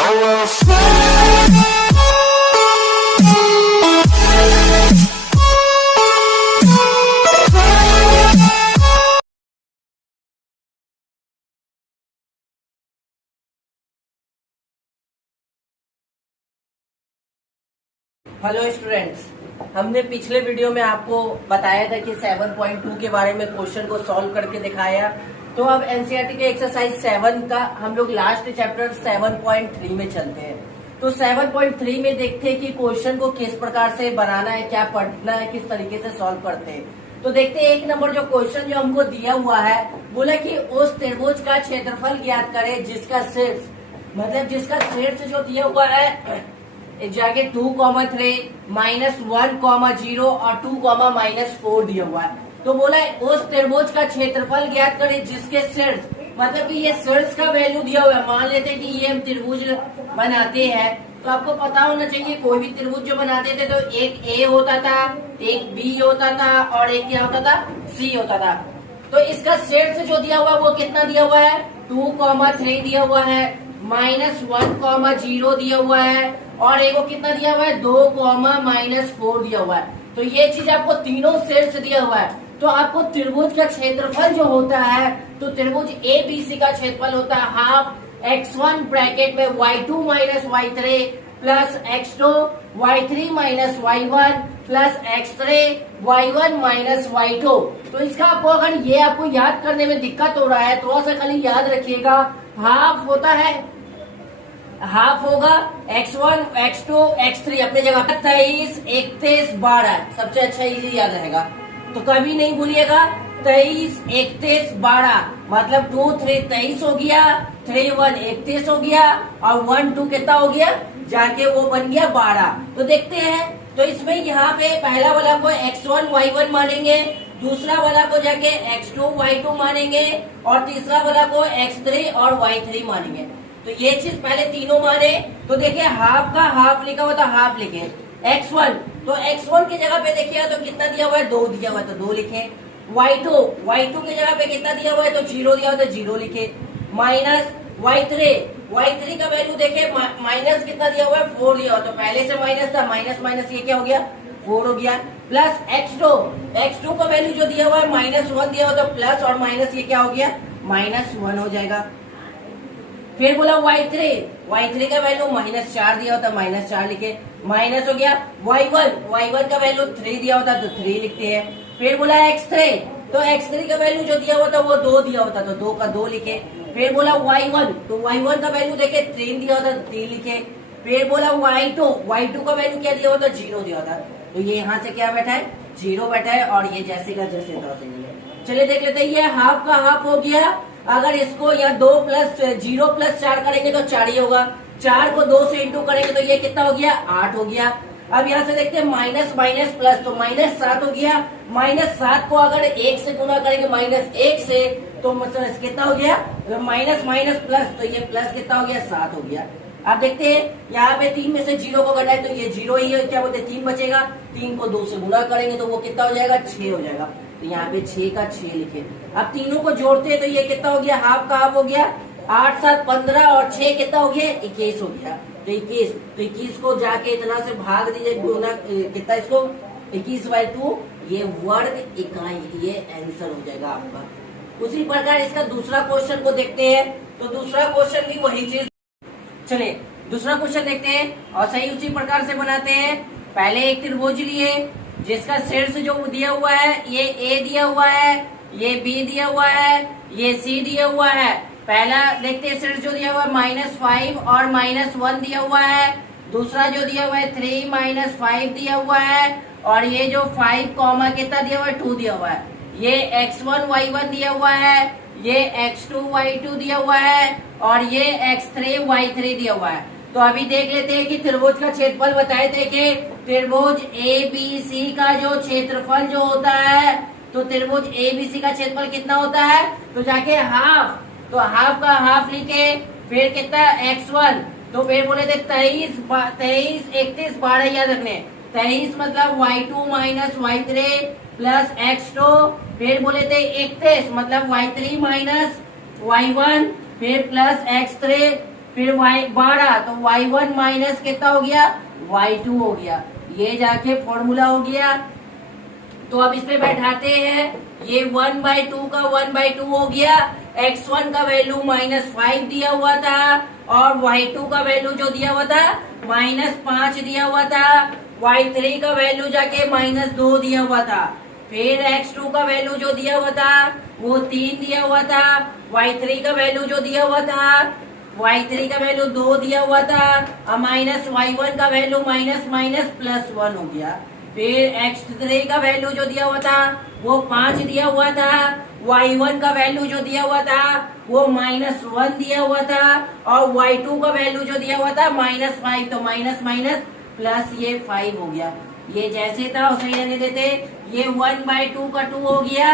Hello students, हमने पिछले video में आपको बताया था कि 7.2 के बारे में क्वेश्चन को सॉल्व करके दिखाया। तो अब एनसीईआरटी के एक्सरसाइज 7 का हम लोग लास्ट चैप्टर 7.3 में चलते हैं। तो 7.3 में देखते हैं कि क्वेश्चन को किस प्रकार से बनाना है, क्या पढ़ना है, किस तरीके से सॉल्व करते हैं। तो देखते हैं 1 नंबर जो क्वेश्चन जो हमको दिया हुआ है, बोला कि उस त्रिभुज का क्षेत्रफल ज्ञात करें जिसका शीर्ष, मतलब जिसका शीर्ष जो दिया हुआ है जाके 2,3 -1,0 और 2,-4 दिया हुआ है। तो बोला उस त्रिभुज का क्षेत्रफल ज्ञात करें जिसके शीर्ष, मतलब कि ये शीर्ष का वैल्यू दिया हुआ है। मान लेते हैं कि ये हम त्रिभुज बनाते हैं, तो आपको पता होना चाहिए कोई भी त्रिभुज जो बनाते थे तो एक ए होता था, एक बी होता था और एक क्या होता था, सी होता था। तो इसका शीर्ष जो दिया हुआ है वो कितना दिया हुआ है, 2,3 दिया हुआ है, -1,0 दिया हुआ है और एक कितना दिया हुआ है, 2,-4 दिया हुआ है। तो ये चीज आपको तीनों शीर्ष दिया हुआ है। तो आपको त्रिभुज का क्षेत्रफल जो होता है, तो त्रिभुज ABC का क्षेत्रफल होता है हाफ x1 ब्रैकेट में y2 - y3 plus x2 y3 - y1 plus x3 y1 - y2। तो इसका आपको अगर ये आपको याद करने में दिक्कत हो रहा है, थोड़ा सा खाली याद रखिएगा, हाफ होता है, हाफ होगा x1 x2 x3 अपनी जगह 23 31 12 सबसे अच्छा इजी याद रहेगा। तो कभी नहीं भूलिएगा 23 31 12 मतलब 2 3 23 हो गया, 3 1 31 हो गया और 1 2 कितना हो गया, जाके वो बन गया 12। तो देखते हैं, तो इसमें यहाँ पे पहला वाला को x1 y1 मानेंगे, दूसरा वाला को जाके x2 y2 मानेंगे और तीसरा वाला को x3 और y3 मानेंगे। तो ये चीज पहले तीनों माने। तो देखिए हाफ का हाफ लिखा हुआ था, हाफ लिखे x1, तो x1 की जगह पे देखिए तो कितना दिया हुआ है, 2 दिया हुआ है तो 2 लिखे। y2 की जगह पे कितना दिया हुआ है, तो 0 दिया हुआ है तो 0 लिखे। माइनस y3 का वैल्यू देखे माइनस कितना दिया हुआ है, 4 दिया हुआ, तो पहले से माइनस था, माइनस माइनस ये क्या हो गया, 4 हो गया। प्लस x2 का वैल्यू जो दिया हुआ है -1 दिया हुआ, तो प्लस और माइनस ये क्या हो गया, -1 हो जाएगा। फिर बोला y3 का वैल्यू -4 दिया होता, -4 लिखे, माइनस हो गया। y1 का वैल्यू 3 दिया होता तो 3 लिखते हैं। फिर बोला x3, तो x3 का वैल्यू जो दिया होता वो 2 दिया होता तो 2 का 2 लिखे। फिर बोला y1, तो y1 का वैल्यू देखे 3 दिया होता तो 3 लिखे। फिर बोला y2 का वैल्यू क्या दिया होता, 0 दिया होता, तो ये यहाँ से क्या बैठा है, 0 बैठा है और ये जैसे का जैसे नहीं है। चलिए देख लेते हैं, ये हाफ का हाफ हो गया। अगर इसको या 2 + 0 + 4 करेंगे तो 4 ही होगा, 4 को 2 से इंटू करेंगे तो ये कितना हो गया, 8 हो गया। अब यहाँ से देखते हैं माइनस माइनस प्लस, तो -7 हो गया। -7 को अगर 1 से गुना करेंगे -1 से, तो मतलब कितना हो गया, माइनस माइनस प्लस, तो ये प्लस कितना हो गया, 7 हो गया। अब देखते हैं यहाँ पे 3 में से 0 को घटाए तो ये 0 ही है, क्या बोलते हैं 3 बचेगा, 3 को 2 से गुना करेंगे तो वो कितना हो जाएगा, 6 हो जाएगा। तो यहाँ पे 6 का 6 लिखे। अब तीनों को जोड़ते हैं तो ये कितना हो गया, हाफ का हाफ हो गया, 8 7 15 और 6 कितना हो गया, 21 हो गया। तो 21 को जाके इतना से भाग दीजिए, गुना कितना, इसको 21/2, ये वर्ग इकाई, ये आंसर हो जाएगा आपका। उसी प्रकार इसका दूसरा क्वेश्चन को देखते हैं। तो दूसरा क्वेश्चन भी वही चीज, चलिए दूसरा क्वेश्चन देखते हैं और सही उसी प्रकार से बनाते हैं। पहले एक त्रिभुज लिए जिसका शीर्ष जो दिया हुआ है, ये A दिया हुआ है, ये B दिया हुआ है, ये C दिया हुआ है। पहला देखते हैं शीर्ष जो दिया हुआ है -5 और -1 दिया हुआ है। दूसरा जो दिया हुआ है 3 - 5 दिया हुआ है और ये जो 5 कॉमा कितना दिया हुआ है, 2 दिया हुआ है। ये x1 y1 दिया हुआ है, ये x2 y2 दिया हुआ है और ये x3 y3 दिया हुआ है। तो अभी देख लेते हैं कि त्रिभुज का क्षेत्रफल बताए थे कि त्रिभुज ABC का जो क्षेत्रफल जो होता है, तो त्रिभुज ABC का क्षेत्रफल कितना होता है, तो जाके हाफ, तो हाफ का हाफ लिखे। फिर कितना x1, तो फिर बोले थे 23 31 12 याद रखने, 23 मतलब y2 - y3 प्लस x2। फिर बोले थे 31 मतलब y3 - y1 फिर प्लस x3 फिर y 12, तो y1 माइनस कितना हो गया, y2 हो गया। ये जाके फॉर्मूला हो गया। तो अब इस पे बैठाते हैं, ये 1/2 का 1/2 हो गया। x1 का वैल्यू -5 दिया हुआ था और y2 का वैल्यू जो दिया हुआ था -5 दिया हुआ था। y3 का वैल्यू जाके -2 दिया हुआ था। फिर x2 का वैल्यू जो दिया हुआ था वो 3 दिया हुआ था। y3 का वैल्यू जो दिया हुआ था, y3 का वैल्यू 2 दिया हुआ था और माइनस y1 का वैल्यू +1 हो गया। फिर x3 का वैल्यू जो दिया हुआ था वो 5 दिया हुआ था। y1 का वैल्यू जो दिया हुआ था वो -1 दिया हुआ था और y2 का वैल्यू जो दिया हुआ था -5, तो माइनस माइनस प्लस ये 5 हो गया। ये जैसे था वैसे ही रहने देते। ये 1/2 का 2 हो गया,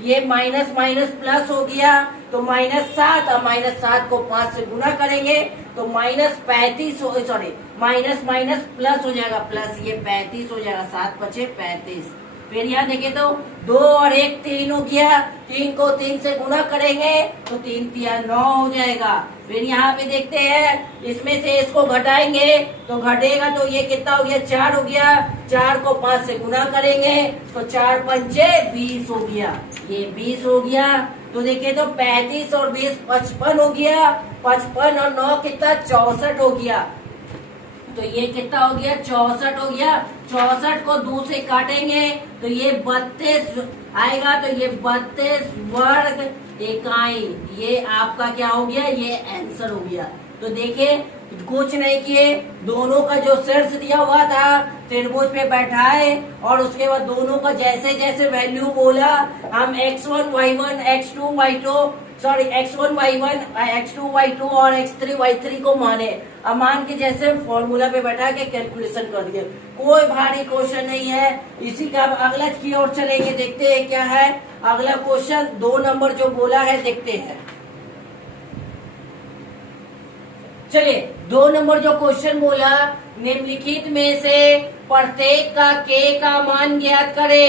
ये माइनस माइनस प्लस हो गया, तो -7 और -7 को 5 से गुना करेंगे तो -35 सॉरी माइनस माइनस प्लस हो जाएगा, प्लस ये 35 हो जाएगा, 7 बचे 35। फिर यहाँ देखे तो 2 और 1 3 हो गया, 3 को 3 से गुना करेंगे तो 3 तिया 9 हो जाएगा। फिर यहाँ पे देखते हैं, इसमें से इसको घटाएंगे तो घटेगा तो ये कितना हो गया, 4 हो गया। 4 को 5 से गुना करेंगे तो 4 पंचे 20 हो गया, ये 20 हो गया। तो देखिए तो 35 और 20 55 हो गया, 55 और 9 कितना 64 हो गया। तो ये कितना हो गया, 64 हो गया। 64 को 2 से काटेंगे तो ये 32 आएगा, तो ये 32 वर्ग इकाई, ये आपका क्या हो गया, ये आंसर हो गया। तो देखिए कुछ नहीं किए, दोनों का जो शीर्ष दिया हुआ था त्रिभुज पे बैठाए और उसके बाद दोनों का जैसे जैसे वैल्यू बोला, हम x1 y1 x2 y2 sorry x1 y1 x2 y2 और x3 y3 को माने। अब मान के जैसे फॉर्मूला पे बैठा के कैलकुलेशन कर दिए, कोई भारी क्वेश्चन नहीं है। इसी का अगला की ओर चलेंगे, देखते हैं क्या है अगला क्वेश्चन। 2 नंबर जो बोला है देखते हैं। चलिए 2 नंबर जो क्वेश्चन बोला, निम्नलिखित में से प्रत्येक का k का मान ज्ञात करे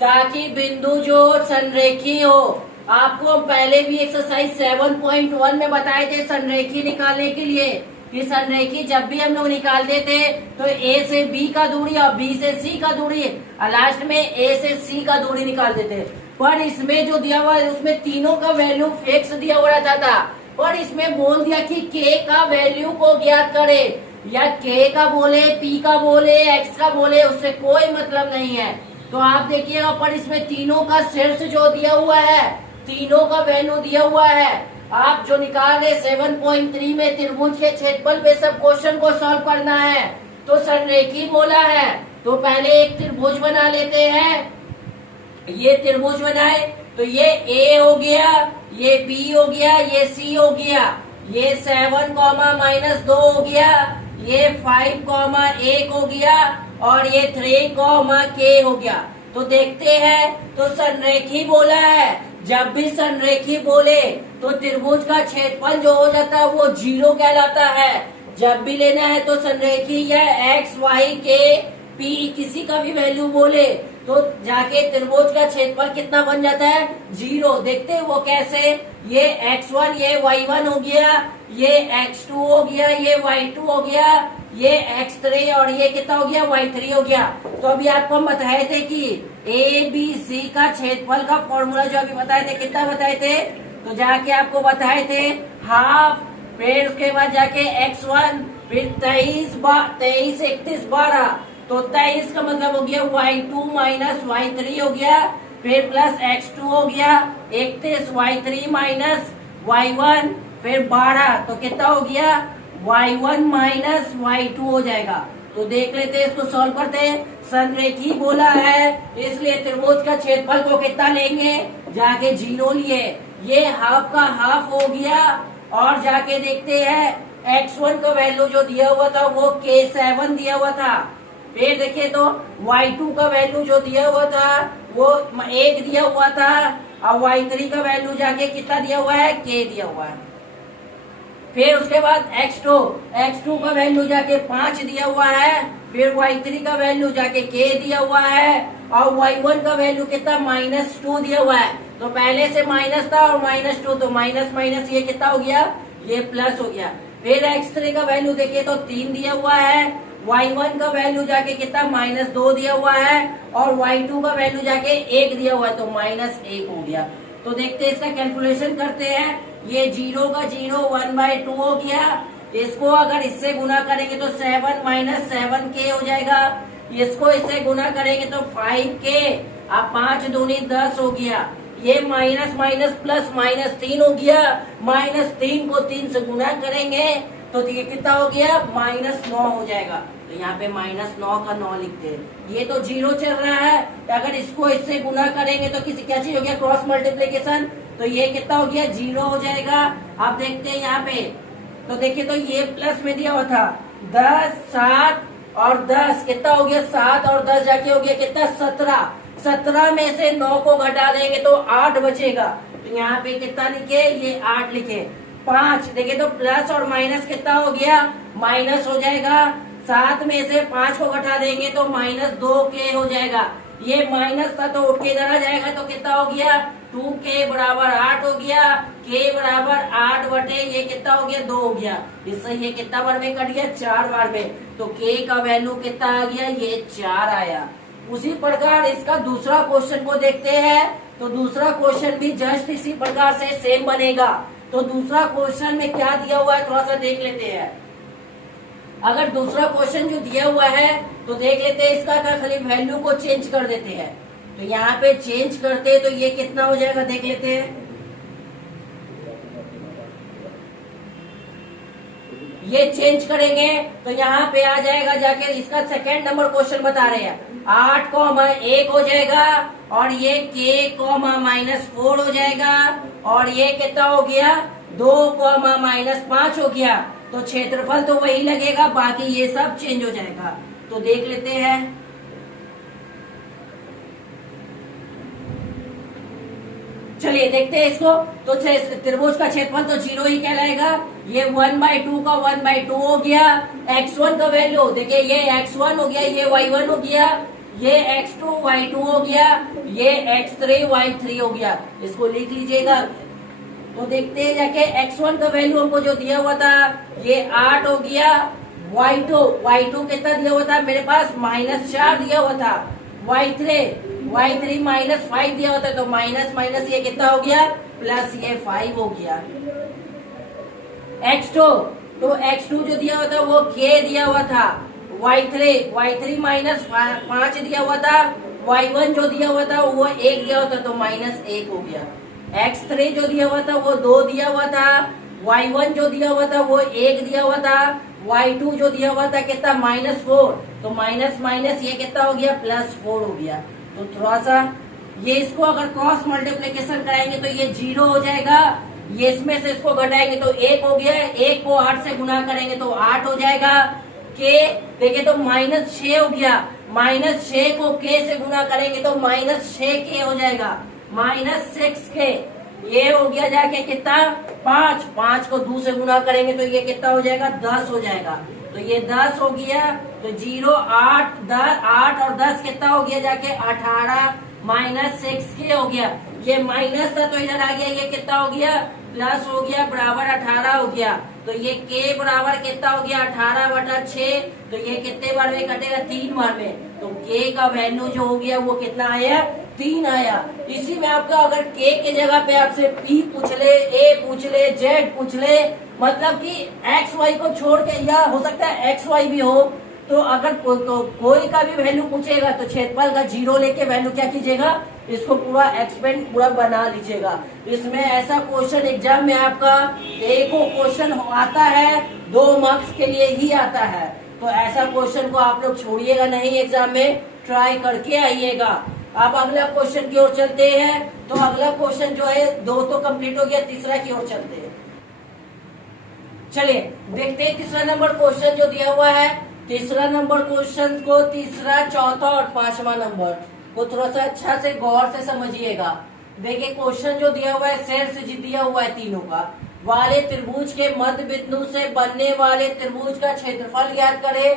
ताकि बिंदु जो संरेखी हो। आपको पहले भी एक्सरसाइज 7.1 में बताए थे संरेखी निकालने के लिए कि संरेखी जब भी हम लोग निकालते थे तो a से b का दूरी और b से c का दूरी और लास्ट में a से c का दूरी निकालते थे। पर इसमें जो दिया हुआ है उसमें तीनों का वैल्यू फिक्स दिया हुआ रहता था, पर इसमें बोल दिया कि k का वैल्यू को ज्ञात करे, या k का बोले p का बोले x का बोले उससे कोई मतलब नहीं है। तो आप देखिएगा पर इसमें तीनों का शीर्ष जो दिया हुआ है, तीनों का वैल्यू दिया हुआ है। आप जो निकाल रहे 7.3 में त्रिभुज के क्षेत्रफल पे सब क्वेश्चन को सॉल्व करना है। तो संरेखी बोला है तो पहले एक त्रिभुज बना लेते हैं। ये त्रिभुज बनाए तो ये a हो गया, ये b हो गया, ये c हो गया, ये 7, -2 हो गया, ये 5, 1 हो गया और ये 3, k हो गया। तो देखते हैं, तो संरेखी बोला है, जब भी संरेखी बोले तो त्रिभुज का क्षेत्रफल जो हो जाता है वो 0 कहलाता है। जब भी लेना है तो संरेखी या x, y, k, p किसी का भी वैल्यू बोले तो जाके त्रिभुज का क्षेत्रफल कितना बन जाता है, 0। देखते हैं वो कैसे। ये x1 ये y1 हो गया, ये x2 हो गया, ये y2 हो गया, ये x3 और ये कितना हो गया, y3 हो गया। तो अभी आपको हम बताए थे कि a b c का क्षेत्रफल का फॉर्मूला जो अभी बताए थे, कितना बताए थे, तो जाके आपको बताए थे हाफ, फिर उसके बाद जाके x1, फिर 23, 31, 12, तो 23 का मतलब हो गया y2 माइनस y3 हो गया, फिर प्लस x2 हो गया, 31 y3 माइनस y1, फिर 12 तो कितना हो गया y1 माइनस y2 हो जाएगा। तो देख लेते हैं, इसको सॉल्व करते हैं। संरेखी बोला है इसलिए त्रिभुज का क्षेत्रफल को कितना लेंगे, जाके 0 लिए, ये हाफ का हाफ हो गया। और जाके देखते हैं x1 का वैल्यू जो दिया हुआ था वो k7 दिया हुआ था। फिर देखिए तो y2 का वैल्यू जो दिया हुआ था वो 1 दिया हुआ था और y3 का वैल्यू जाके कितना दिया हुआ है, k दिया हुआ है। फिर उसके बाद x2 का वैल्यू जाके 5 दिया हुआ है, फिर y3 का वैल्यू जाके k दिया हुआ है और y1 का वैल्यू कितना -2 दिया हुआ है। तो पहले से माइनस था और -2 तो माइनस माइनस ये कितना हो गया, ये प्लस हो गया। फिर x3 का वैल्यू देखिए तो 3 दिया हुआ है, y1 का वैल्यू जाके कितना -2 दिया हुआ है, और y2 का वैल्यू जाके 1 दिया हुआ है, तो -1 हो गया। तो देखते हैं इसका कैलकुलेशन करते हैं। ये 0 का 0 1/2 हो गया। इसको अगर इससे गुना करेंगे तो 7 - 7k हो जाएगा। इसको इससे गुना करेंगे तो 5k, अब 5 दूनी 10 हो गया। ये माइनस माइनस प्लस -3 हो गया। -3 को 3 से गुना करेंगे तो ये कितना हो गया, -9 हो जाएगा। तो यहाँ पे -9 का 9 लिखते हैं। ये तो 0 चल रहा है, अगर इसको इससे गुना करेंगे तो किसी क्या चीज हो गया, क्रॉस मल्टीप्लीकेशन, तो ये कितना हो गया, 0 हो जाएगा। आप देखते हैं यहाँ पे, तो देखिए तो ये प्लस में दिया हुआ था 10, 7 और 10, कितना हो गया, 7 और 10 जाके हो गया कितना, 17। 17 में से 9 को घटा देंगे तो 8 बचेगा। तो यहाँ पे कितना लिखे, ये 8 लिखे। 5 देखिए तो प्लस और माइनस कितना हो गया, माइनस हो जाएगा। 7 में से 5 को घटा देंगे तो -2k हो जाएगा। ये माइनस था तो उठ के इधर आ जाएगा, तो कितना हो गया, 2k बराबर 8 हो गया। k बराबर 8 बटे ये कितना हो गया, 2 हो गया। इससे ये कितना बार में कट गया, 4 बार में। तो k का वैल्यू कितना आ गया, ये 4 आया। उसी प्रकार इसका दूसरा क्वेश्चन को देखते हैं। तो दूसरा क्वेश्चन भी जस्ट इसी प्रकार से सेम बनेगा। तो दूसरा क्वेश्चन में क्या दिया हुआ है थोड़ा सा देख लेते हैं। अगर दूसरा क्वेश्चन जो दिया हुआ है तो देख लेते हैं, इसका क्या खाली वैल्यू को चेंज कर देते हैं। तो यहाँ पे चेंज करते हैं तो ये कितना हो जाएगा, देख लेते हैं। ये चेंज करेंगे तो यहाँ पे आ जाएगा जाके, इसका सेकेंड नंबर क्वेश्चन बता रहे हैं, 8,1 हो जाएगा, और ये k, -4 हो जाएगा, और ये कितना हो गया, 2, -5 हो गया। तो क्षेत्रफल तो वही लगेगा, बाकी ये सब चेंज हो जाएगा। तो देख लेते हैं। चलिए देखते हैं इसको। तो त्रिभुज का क्षेत्रफल तो 0 ही कहलाएगा। ये 1/2 का 1/2 हो गया। x1 का वैल्यू देखिए, ये x1 हो गया, ये y1 हो गया, ये x2 y2 हो गया, ये x3 y3 हो गया। इसको लिख लीजिएगा। तो देखते हैं जाके, x1 का वैल्यू हमको जो दिया हुआ था ये 8 हो गया। y2 कितना दिया हुआ था मेरे पास, -4 दिया हुआ था। y3 -5 दिया होता, तो माइनस माइनस ये कितना हो गया, प्लस ये 5 हो गया। x2, तो x2 जो दिया हुआ था वो k दिया हुआ था। y3 -5 दिया हुआ था। y1 जो दिया हुआ था वो 1 दिया हुआ था, तो -1 हो गया। x3 जो दिया हुआ था वो 2 दिया हुआ था। y1 जो दिया हुआ था वो 1 दिया हुआ था। y2 जो दिया हुआ था कितना, -4, तो माइनस माइनस ये कितना हो गया, +4 हो गया। तो थोड़ा सा ये इसको अगर क्रॉस मल्टीप्लीकेशन कराएंगे तो ये 0 हो जाएगा। ये इसमें से इसको घटाएंगे तो 1 हो गया। 1 को 8 से गुना करेंगे तो 8 हो जाएगा। k देखिए तो -6 हो गया। -6 को k से गुना करेंगे तो -6k हो जाएगा, -6k। ये हो गया जाके कितना, 5 को 2 से गुना करेंगे तो ये कितना हो जाएगा, 10 हो जाएगा। तो ये 10 हो गया। तो 0, 8 और 10 कितना हो गया जाके, 18 -6k हो गया। ये माइनस था तो इधर आ गया, ये कितना हो गया, प्लस हो गया, बराबर 18 हो गया। तो ये k बराबर कितना हो गया, 18/6। तो ये कितने बार में कटेगा, 3 बार में। तो k का वैल्यू जो हो गया वो कितना आया, 3 आया। इसी में आपका अगर k के जगह पे आपसे p पूछ ले, a पूछ ले, z पूछ ले, मतलब कि x y को छोड़ के, या हो सकता है x y भी हो, तो अगर कोई का भी वैल्यू पूछेगा तो क्षेत्रफल का 0 लेके वैल्यू क्या कीजिएगा, इसको पूरा एक्सपेंड पूरा बना लीजिएगा। इसमें ऐसा क्वेश्चन एग्जाम में आपका एक क्वेश्चन आता है, 2 मार्क्स के लिए ही आता है। तो ऐसा क्वेश्चन को आप लोग छोड़िएगा नहीं, एग्जाम में ट्राई करके आइएगा। अब अगला क्वेश्चन की ओर चलते हैं। तो अगला क्वेश्चन जो है 2 तो कंप्लीट हो गया, तीसरा की ओर चलते हैं। चलिए देखते हैं तीसरा नंबर क्वेश्चन जो दिया हुआ है। तीसरा नंबर क्वेश्चन को तीसरा, चौथा और 5वां नंबर को थोड़ा सा अच्छा से गौर से समझिएगा। देखिए क्वेश्चन जो दिया हुआ है, शीर्ष दिया हुआ है तीनों का, वाले त्रिभुज के मध्य बिंदु से बनने वाले त्रिभुज का क्षेत्रफल ज्ञात करें,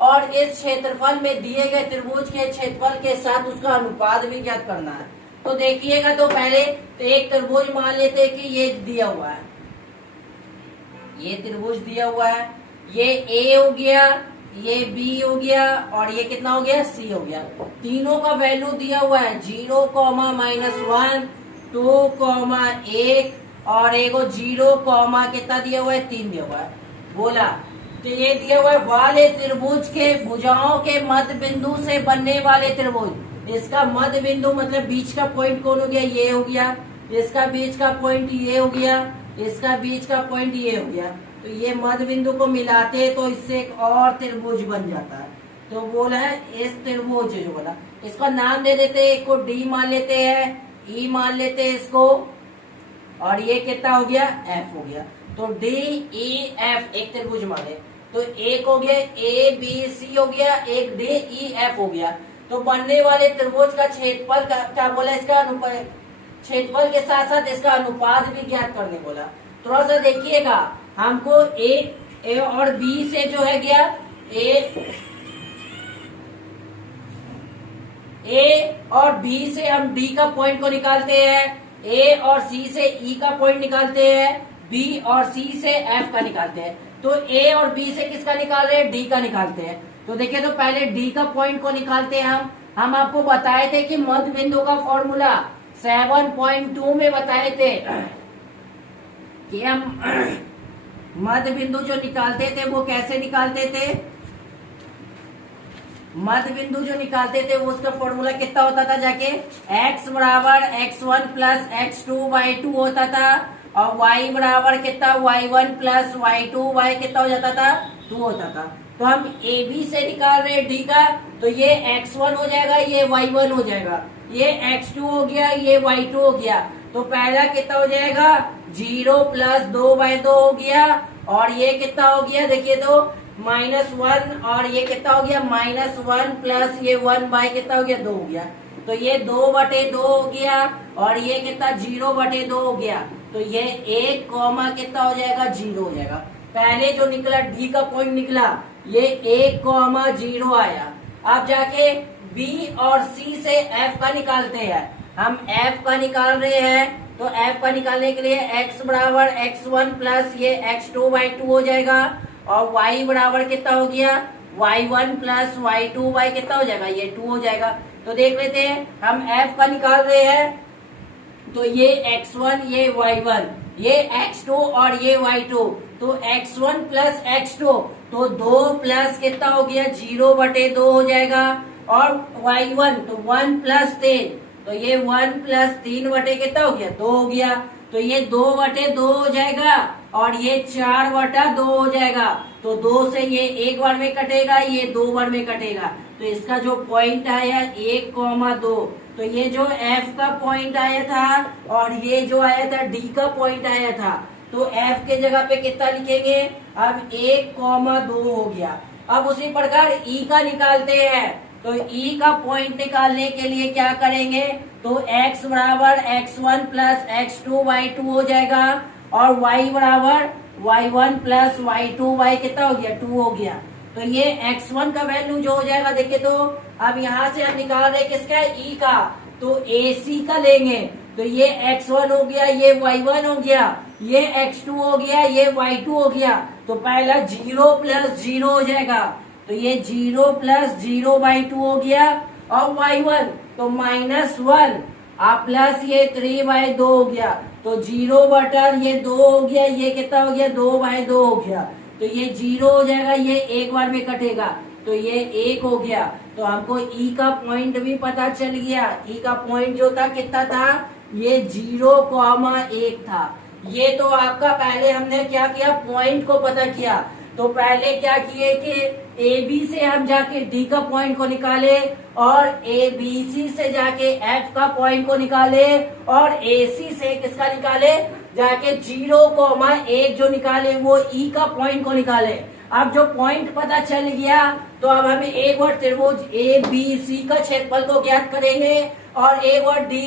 और इस क्षेत्रफल में दिए गए त्रिभुज के क्षेत्रफल के साथ उसका अनुपात भी ज्ञात करना है। तो देखिएगा, तो पहले तो एक त्रिभुज मान लेते हैं कि ये दिया हुआ है, ये त्रिभुज दिया हुआ है, ये ए हो गया, ये बी हो गया और ये कितना हो गया, सी हो गया। तीनों का वैल्यू दिया हुआ है 0, -1, 2, 1 और एगो 0, कितना दिया हुआ है, 3 दिया हुआ है। बोला तो ये दिया हुआ है वाले त्रिभुज के भुजाओं के मध्य बिंदु से बनने वाले त्रिभुज। इसका मध्य बिंदु मतलब बीच का पॉइंट कौन हो गया, ये हो गया। इसका बीच का पॉइंट ये हो गया, इसका बीच का पॉइंट ये हो गया। तो ये मध्य बिंदु को मिलाते हैं तो इससे एक और त्रिभुज बन जाता है। तो बोला है इस त्रिभुज जो बोला, इसका नाम दे देते हैं, एक को डी मान लेते हैं, ई मान लेते हैं इसको, और ये कितना हो गया, एफ हो गया। तो डी ई एफ एक त्रिभुज माने, तो एक हो गया ए बी सी हो गया, एक डी ई एफ हो गया। तो बनने वाले त्रिभुज का क्षेत्रफल क्या बोला, इसका अनुपात, क्षेत्रफल के साथ साथ इसका अनुपात भी ज्ञात करने बोला। थोड़ा सा देखिएगा, हमको ए और बी से जो है गया, ए और बी से हम डी का पॉइंट को निकालते हैं, ए और सी से ई का पॉइंट निकालते हैं, बी और सी से एफ का निकालते हैं। तो ए और बी से किसका निकाल रहे हैं, डी का निकालते हैं। तो देखिए, तो पहले डी का पॉइंट को निकालते हैं हम आपको बताए थे कि मध्य बिंदु का फॉर्मूला 7.2 में बताए थे कि हम मध्य बिंदु जो निकालते थे वो कैसे निकालते थे। मध्य बिंदु जो निकालते थे वो उसका फॉर्मूला कितना होता था, जाके x बराबर x1 प्लस x2/2 होता था, और y बराबर कितना, y1 प्लस y2, y कितना हो जाता था, 2 होता था। तो हम ए बी से निकाल रहे हैं डी का, तो ये x1 हो जाएगा, ये y1 हो जाएगा, ये x2 हो गया, ये y2 हो गया। तो पहला कितना हो जाएगा, 0 प्लस 2/2 हो गया, और ये कितना हो गया, देखिए तो -1, और ये कितना हो गया, -1 प्लस ये 1 कितना हो गया, 2 हो गया। तो ये 2/2 हो गया, और ये कितना 0/2 हो गया। तो ये 1, कितना हो जाएगा, 0 हो जाएगा। पहले जो निकला डी का पॉइंट निकला, ये 1, 0 आया। अब जाके बी और सी से एफ का निकालते हैं। हम एफ का निकाल रहे हैं, तो एफ का निकालने के लिए x बराबर x1 प्लस ये x2/2 हो जाएगा, और y बराबर कितना हो गया, y1 प्लस y2 कितना हो जाएगा, ये 2 हो जाएगा। तो देख लेते हैं, हम f का निकाल रहे हैं, तो ये x1, ये y1, ये x2 और ये y2। तो x1 प्लस x2, तो 2 प्लस कितना हो गया, 0/2 हो जाएगा, और y1 तो 1 प्लस 3, तो ये 1 प्लस 3 कितना हो गया, 2 हो गया। तो ये 2/2 हो जाएगा, और ये 4/2 हो जाएगा। तो 2 से ये 1 बार में कटेगा, ये 2 बार में कटेगा। तो इसका जो पॉइंट आया 1,2, तो ये जो F का पॉइंट आया था और ये जो आया था D का पॉइंट आया था, तो F के जगह पे कितना लिखेंगे, अब 1,2 हो गया। अब उसी प्रकार E का निकालते हैं, तो E का पॉइंट निकालने के लिए क्या करेंगे, तो x बराबर x1 प्लस x2/2 हो जाएगा, और y बराबर y1 प्लस y2 कितना हो गया, 2 हो गया। तो ये x1 का वैल्यू जो हो जाएगा, देखिए तो अब यहाँ से हम निकाल रहे किसका, E का, तो AC का लेंगे। तो ये x1 हो गया, ये y1 हो गया, ये x2 हो गया, ये y2 हो गया। तो पहला 0 प्लस 0 हो जाएगा, तो ये 0 प्लस 0/2 हो गया, और y1 तो -1 प्लस ये 3/2 हो गया। तो 0 ये 2 हो गया, ये कितना हो गया, 2/2 हो गया। तो ये 0 हो जाएगा, ये 1 बार में कटेगा, तो ये 1 हो गया। तो हमको E का पॉइंट भी पता चल गया। E का पॉइंट जो था कितना था, ये 0,1 था। ये तो आपका पहले हमने क्या किया, पॉइंट को पता किया। तो पहले क्या किए कि ए बी से हम जाके डी का पॉइंट को निकाले, और ए बी सी से जाके एफ का पॉइंट को निकाले, और ए सी से किसका निकाले, जाके 0,1 जो निकाले वो ई का पॉइंट को निकाले। अब जो पॉइंट पता चल गया, तो अब हमें एक बार त्रिभुज ए बी सी का क्षेत्रफल को ज्ञात करेंगे, और एक बार डी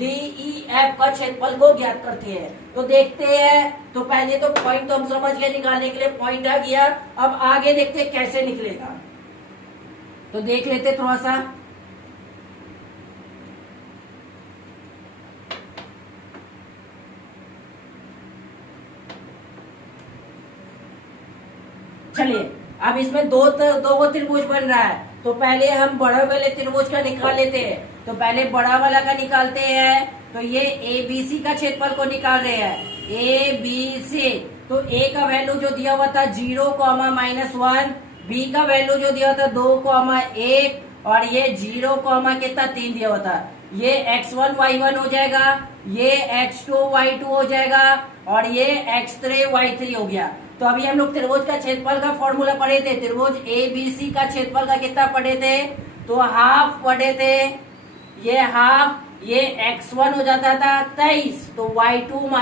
ई एफ का क्षेत्रफल को ज्ञात करते हैं। तो देखते हैं, तो पहले तो पॉइंट तो हम समझ गए, निकालने के लिए पॉइंट आ गया। अब आगे देखते हैं कैसे निकलेगा, तो देख लेते थोड़ा सा। चलिए अब इसमें दो त्रिभुज बन रहा है, तो पहले हम बड़े वाले त्रिभुज का निकाल लेते हैं। तो पहले बड़ा वाला का निकालते हैं। तो ये ABC का क्षेत्रफल को निकाल रहे हैं, ABC। तो A का वैल्यू जो दिया हुआ था 0, -1, B का वैल्यू जो दिया हुआ था 2, 1 और ये 0, कितना 3 दिया हुआ था। ये x1 y1 हो जाएगा, ये x2 y2 हो जाएगा और ये x3 y3 हो गया। तो अभी हम लोग त्रिभुज का क्षेत्रफल का फॉर्मूला पढ़े थे। त्रिभुज ABC का क्षेत्रफल का कितना पढ़े थे, तो हाफ पढ़े थे। ये हाफ, ये x1 हो जाता था 23, तो y2 -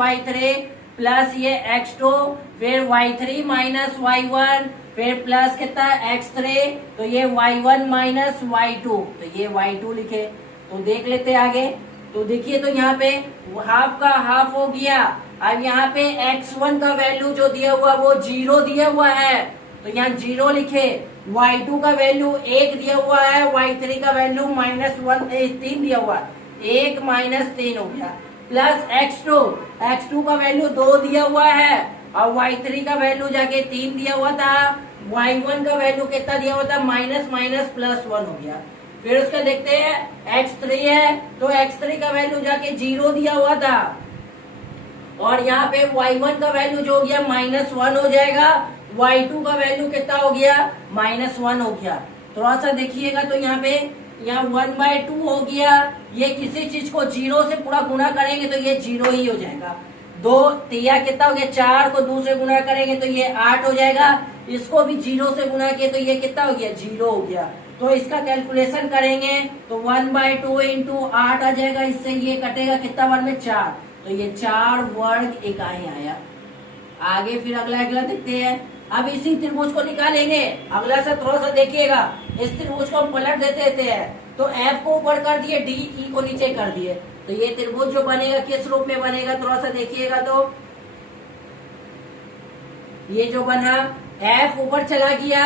y3 प्लस ये x2, फिर y3 - y1, फिर प्लस कितना x3, तो ये y1 - y2, तो ये y2 लिखे। तो देख लेते आगे। तो देखिए तो यहाँ पे हाफ का हाफ हो गया। अब यहाँ पे x1 का वैल्यू जो दिया हुआ वो 0 दिया हुआ है, तो यहाँ 0 लिखे। y2 का वैल्यू 1 दिया हुआ है, y3 का वैल्यू -3 दिया हुआ है, 1 - 3 हो गया। प्लस x2 का वैल्यू 2 दिया हुआ है और y3 का वैल्यू जाके 3 दिया हुआ था। y1 का वैल्यू कितना दिया हुआ था, -++1 हो गया। फिर उसका देखते हैं x3 है, तो x3 का वैल्यू जाके 0 दिया हुआ था और यहाँ पे y1 का वैल्यू जो हो गया -1 हो जाएगा, y2 का वैल्यू कितना हो गया, -1 हो गया। थोड़ा सा देखिएगा तो यहाँ पे 1/2 हो गया। ये किसी चीज को 0 से पूरा गुना करेंगे तो ये 0 ही हो जाएगा। 2 तिया कितना हो गया, 4 को 2 से गुना करेंगे तो ये 8 हो जाएगा। इसको भी 0 से गुना किए तो ये कितना हो गया, 0 हो गया। तो इसका कैलकुलेशन करेंगे तो 1/2 × 8 आ जाएगा। इससे ये कटेगा कितना वर्ग में, 4, तो ये 4 वर्ग इकाई आया। आगे फिर अगला देखते हैं। अब इसी त्रिभुज को निकालेंगे। अगला से थोड़ा सा देखिएगा, इस त्रिभुज को हम पलट देते हैं। तो F को ऊपर कर दिए, DE को नीचे कर दिए, तो ये त्रिभुज जो बनेगा किस रूप में बनेगा, थोड़ा सा देखिएगा। तो ये जो बना, F ऊपर चला गया,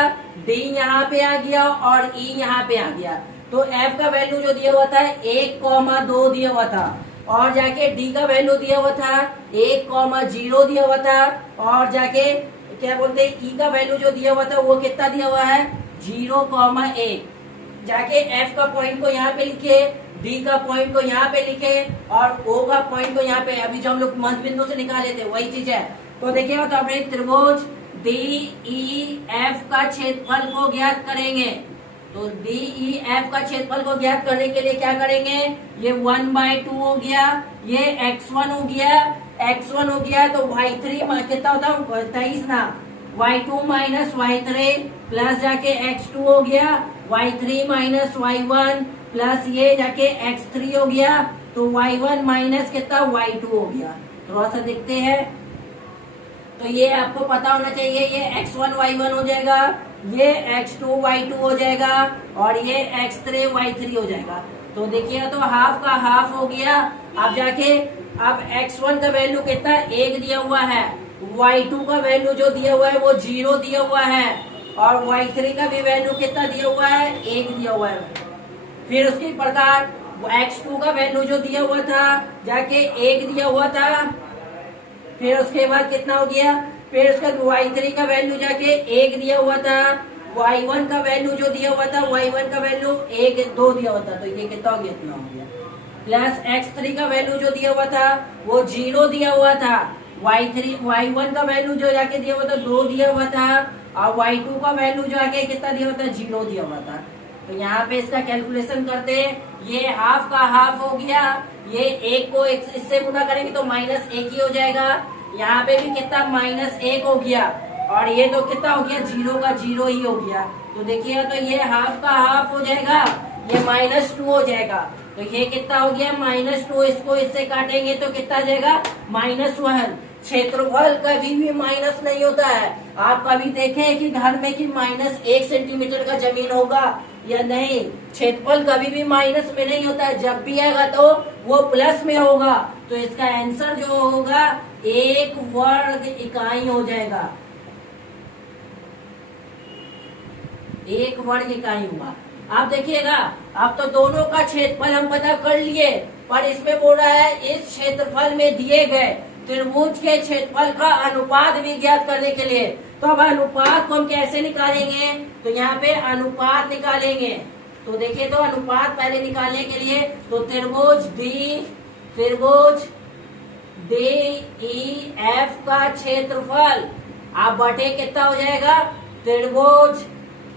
D यहाँ पे आ गया और E यहाँ पे आ गया। तो F का वैल्यू जो दिया हुआ था 1,2 दिया हुआ था और जाके D का वैल्यू दिया हुआ था 1,0 दिया हुआ था और जाके क्या बोलते हैं E का वैल्यू जो दिया हुआ था वो कितना दिया हुआ है, 0,1। जाके F का पॉइंट को यहाँ पे लिखे, D का पॉइंट को यहाँ पे लिखे और O का पॉइंट को यहाँ पे, अभी जो हम लोग मध्य बिंदु से निकाले थे वही चीज है। तो देखिएगा तो अपने त्रिभुज DEF का क्षेत्रफल को ज्ञात करेंगे। तो DEF का क्षेत्रफल को ज्ञात करने के लिए क्या करेंगे, ये 1/2 हो गया, ये x1 हो गया, तो y3 कितना होता है 23 ना, y2 - y3 प्लस जाके x2 हो गया, y3 - y1 प्लस ये जाके x3 हो गया, तो y1 माइनस कितना y2 हो गया। थोड़ा सा देखते हैं। तो ये आपको पता होना चाहिए, ये x1 y1 हो जाएगा, ये x2 y2 हो जाएगा और ये x3 y3 हो जाएगा। तो देखिएगा तो हाफ का हाफ हो गया। अब जाके अब x1 का वैल्यू कितना 1 दिया हुआ है, y2 का वैल्यू जो दिया हुआ है वो 0 दिया हुआ है और y3 का भी वैल्यू कितना दिया हुआ है, 1 दिया हुआ है। फिर उसके प्रकार x2 का वैल्यू जो दिया हुआ था जाके 1 दिया हुआ था। फिर उसके बाद कितना हो गया, फिर उसका y3 का वैल्यू जाके 1 दिया हुआ था, y1 का वैल्यू जो दिया हुआ था y1 का वैल्यू 2 दिया हुआ था, तो ये कितना हो गया, इतना हो गया। प्लस x3 का वैल्यू जो दिया हुआ था वो 0 दिया हुआ था, y1 का वैल्यू जो जाके दिया हुआ था 2 दिया हुआ था और y2 का वैल्यू जो आके कितना दिया हुआ था, 0 दिया हुआ था। तो यहाँ पे इसका कैलकुलेशन करते हैं, ये हाफ का हाफ हो गया, ये 1 को इससे गुना करेंगे तो -1 ही हो जाएगा। यहाँ पे भी कितना -1 हो गया और ये तो कितना हो गया, 0 का 0 ही हो गया। तो देखिएगा तो ये हाफ का हाफ हो जाएगा, ये -2 हो जाएगा। तो ये कितना हो गया, -2, इसको इससे काटेंगे तो कितना जाएगा, -1। क्षेत्रफल कभी भी माइनस नहीं होता है। आप कभी देखें कि घर में कि -1 सेंटीमीटर का जमीन होगा या नहीं, क्षेत्रफल कभी भी माइनस में नहीं होता है, जब भी आएगा तो वो प्लस में होगा। तो इसका आंसर जो होगा 1 वर्ग इकाई हो जाएगा, 1 वर्ग इकाई हुआ। आप देखिएगा, अब तो दोनों का क्षेत्रफल हम पता कर लिए, पर इसमें बोल रहा है इस क्षेत्रफल में दिए गए त्रिभुज के क्षेत्रफल का अनुपात भी ज्ञात करने के लिए। तो अब अनुपात को हम कैसे निकालेंगे, तो यहाँ पे अनुपात निकालेंगे। तो देखिए, तो अनुपात पहले निकालने के लिए तो त्रिभुज DEF का क्षेत्रफल आप बटे कितना हो जाएगा, त्रिभुज